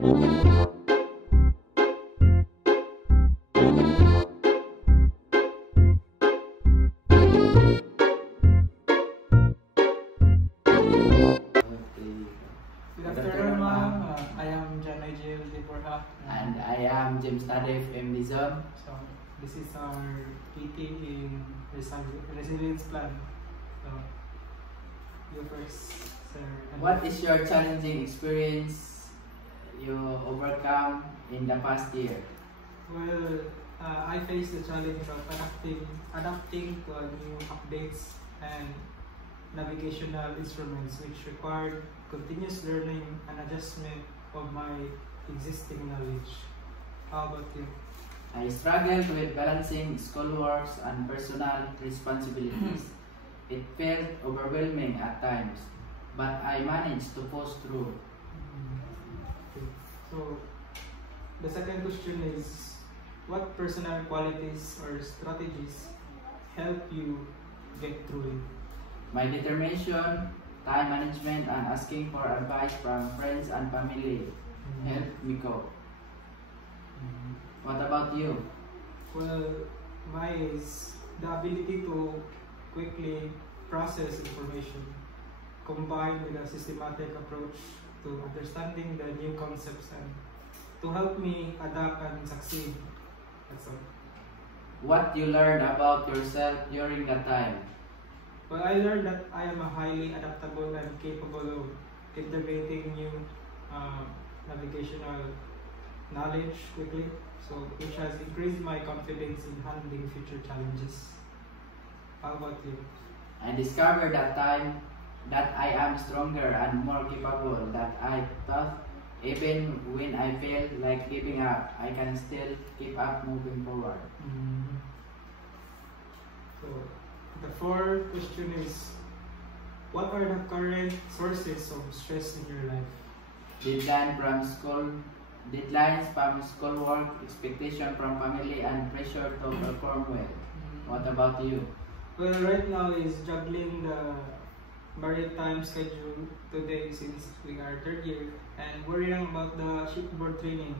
Good afternoon, ma'am. I am John Nigel Deborah. And I am James Tadef M. Dizon. So, this is our PT in resilience plan. So, you first, sir. What is your challenging experience you overcome in the past year? Well, I faced the challenge of adapting to new updates and navigational instruments, which required continuous learning and adjustment of my existing knowledge. How about you? I struggled with balancing schoolwork and personal responsibilities. It felt overwhelming at times, but I managed to push through. Okay. So, the second question is, what personal qualities or strategies help you get through it? My determination, time management, and asking for advice from friends and family helped me cope. What about you? Well, mine is the ability to quickly process information combined with a systematic approach to understanding the new concepts and to help me adapt and succeed. That's all. What you learned about yourself during that time? Well, I learned that I am a highly adaptable and capable of integrating new navigational knowledge quickly, so which has increased my confidence in handling future challenges. How about you? I discovered that time that I am stronger and more capable than I thought. Even when I feel like giving up, I can still keep up moving forward. So, the fourth question is, what are the current sources of stress in your life? Deadlines from schoolwork, expectation from family, and pressure to perform well. What about you? Well, right now is juggling the maritime schedule today since we are third year and worrying about the shipboard training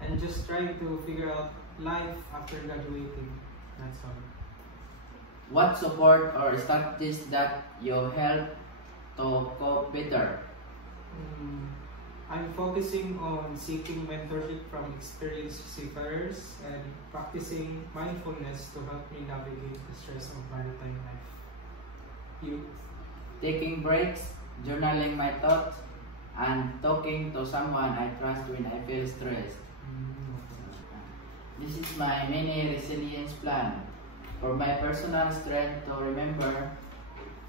and just trying to figure out life after graduating. That's all. What support or strategies that you help to cope better? I'm focusing on seeking mentorship from experienced seafarers and practicing mindfulness to help me navigate the stress of maritime life. You? Taking breaks, journaling my thoughts, and talking to someone I trust when I feel stressed. This is my mini resilience plan. For my personal strength to remember,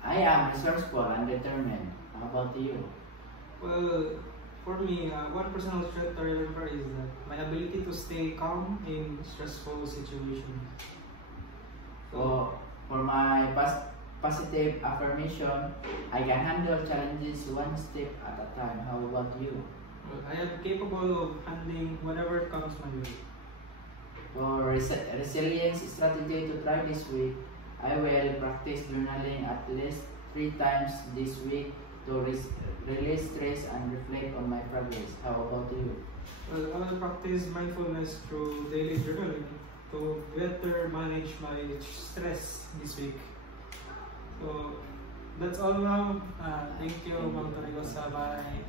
I am resourceful and determined. How about you? Well, for me, one personal strength to remember is that my ability to stay calm in stressful situations. For my positive affirmation, I can handle challenges one step at a time. How about you? Well, I am capable of handling whatever comes my way. For resilience strategy to try this week, I will practice journaling at least 3 times this week to release stress and reflect on my progress. How about you? Well, I will practice mindfulness through daily journaling to better manage my stress this week. So, that's all now. Thank you, Ma'am Torregosa. Bye.